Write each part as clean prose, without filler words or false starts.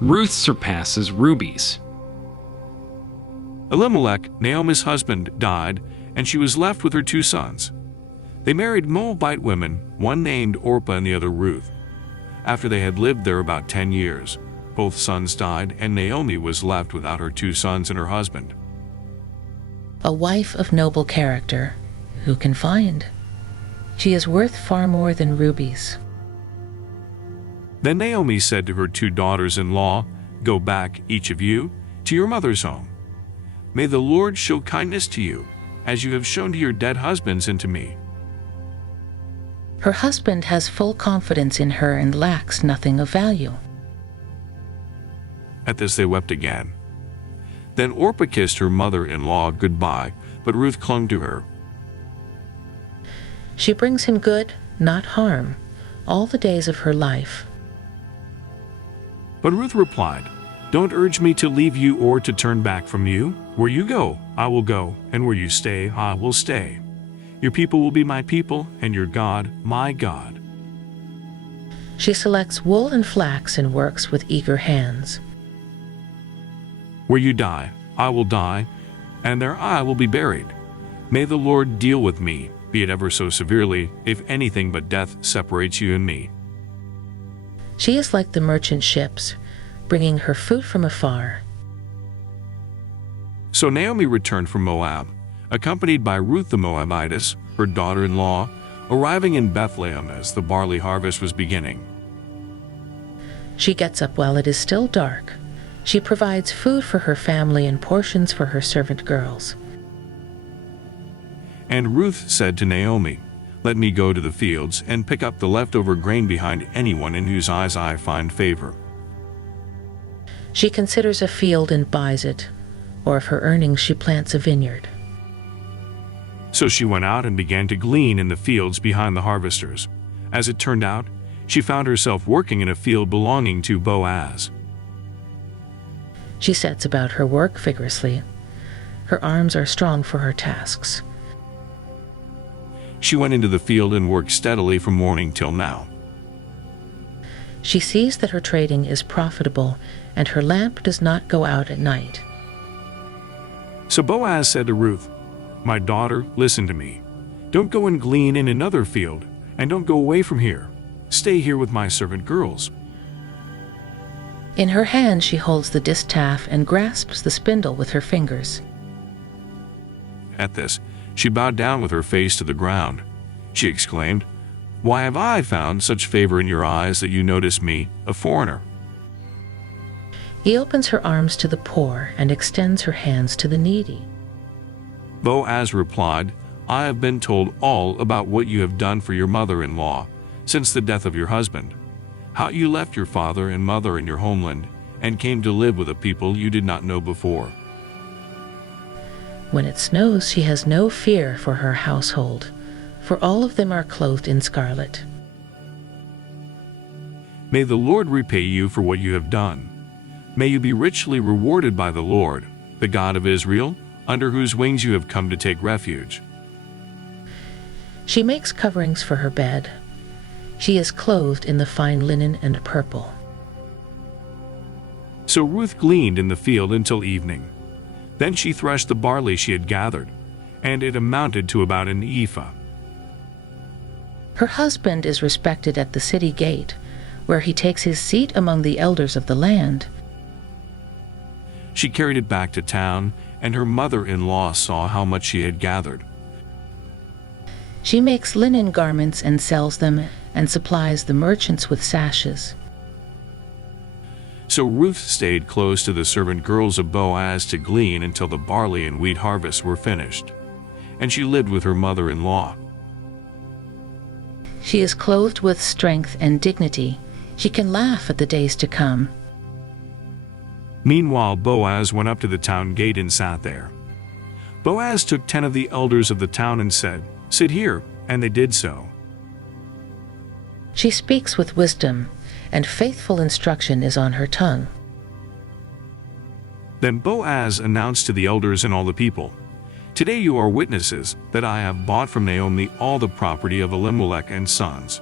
Ruth surpasses Rubies. Elimelech, Naomi's husband, died, and she was left with her 2 sons. They married Moabite women, one named Orpah and the other Ruth. After they had lived there about 10 years, both sons died, and Naomi was left without her 2 sons and her husband. A wife of noble character, who can find? She is worth far more than rubies. Then Naomi said to her 2 daughters-in-law, "Go back, each of you, to your mother's home. May the Lord show kindness to you, as you have shown to your dead husbands and to me." Her husband has full confidence in her and lacks nothing of value. At this they wept again. Then Orpah kissed her mother-in-law goodbye, but Ruth clung to her. She brings him good, not harm, all the days of her life. But Ruth replied, "Don't urge me to leave you or to turn back from you. Where you go, I will go, and where you stay, I will stay. Your people will be my people, and your God, my God." She selects wool and flax and works with eager hands. "Where you die, I will die, and there I will be buried. May the Lord deal with me, be it ever so severely, if anything but death separates you and me." She is like the merchant ships, bringing her food from afar. So Naomi returned from Moab, accompanied by Ruth the Moabitess, her daughter-in-law, arriving in Bethlehem as the barley harvest was beginning. She gets up while it is still dark. She provides food for her family and portions for her servant girls. And Ruth said to Naomi, "Let me go to the fields and pick up the leftover grain behind anyone in whose eyes I find favor." She considers a field and buys it, or of her earnings she plants a vineyard. So she went out and began to glean in the fields behind the harvesters. As it turned out, she found herself working in a field belonging to Boaz. She sets about her work vigorously. Her arms are strong for her tasks. She went into the field and worked steadily from morning till now. She sees that her trading is profitable, and her lamp does not go out at night. So Boaz said to Ruth, "My daughter, listen to me. Don't go and glean in another field, and don't go away from here. Stay here with my servant girls." In her hand she holds the distaff and grasps the spindle with her fingers. At this, she bowed down with her face to the ground. She exclaimed, "Why have I found such favor in your eyes that you notice me, a foreigner?" He opens her arms to the poor and extends her hands to the needy. Boaz replied, "I have been told all about what you have done for your mother-in-law since the death of your husband, how you left your father and mother in your homeland and came to live with a people you did not know before. When it snows, she has no fear for her household, for all of them are clothed in scarlet. May the Lord repay you for what you have done. May you be richly rewarded by the Lord, the God of Israel, under whose wings you have come to take refuge." She makes coverings for her bed. She is clothed in the fine linen and purple. So Ruth gleaned in the field until evening. Then she threshed the barley she had gathered, and it amounted to about an ephah. Her husband is respected at the city gate, where he takes his seat among the elders of the land. She carried it back to town, and her mother-in-law saw how much she had gathered. She makes linen garments and sells them, and supplies the merchants with sashes. So Ruth stayed close to the servant girls of Boaz to glean until the barley and wheat harvests were finished, and she lived with her mother-in-law. She is clothed with strength and dignity. She can laugh at the days to come. Meanwhile Boaz went up to the town gate and sat there. Boaz took 10 of the elders of the town and said, "Sit here," and they did so. She speaks with wisdom, and faithful instruction is on her tongue. Then Boaz announced to the elders and all the people, "Today you are witnesses that I have bought from Naomi all the property of Elimelech and sons.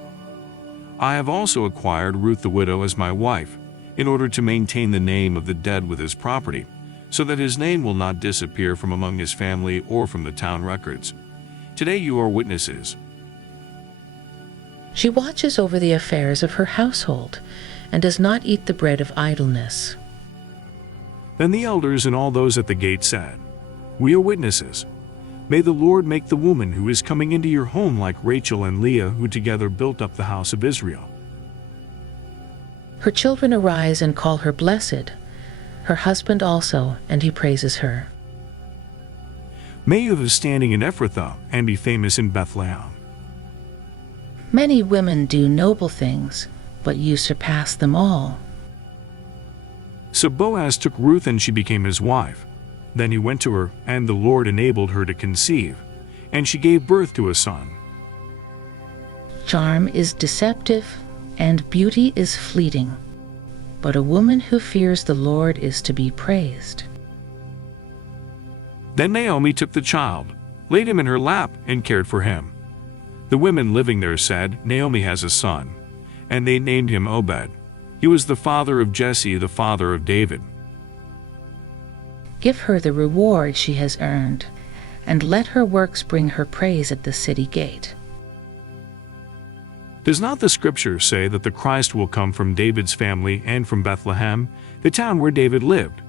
I have also acquired Ruth the widow as my wife, in order to maintain the name of the dead with his property, so that his name will not disappear from among his family or from the town records. Today you are witnesses. She watches over the affairs of her household and does not eat the bread of idleness. Then the elders and all those at the gate said, "We are witnesses. May the Lord make the woman who is coming into your home like Rachel and Leah, who together built up the house of Israel." Her children arise and call her blessed, her husband also, and he praises her. May you have standing in Ephrathah and be famous in Bethlehem. Many women do noble things, but you surpass them all. So Boaz took Ruth and she became his wife. Then he went to her, and the Lord enabled her to conceive, and she gave birth to a son. Charm is deceptive, and beauty is fleeting, but a woman who fears the Lord is to be praised. Then Naomi took the child, laid him in her lap, and cared for him. The women living there said, "Naomi has a son," and they named him Obed. He was the father of Jesse, the father of David. Give her the reward she has earned, and let her works bring her praise at the city gate. Does not the Scripture say that the Christ will come from David's family and from Bethlehem, the town where David lived?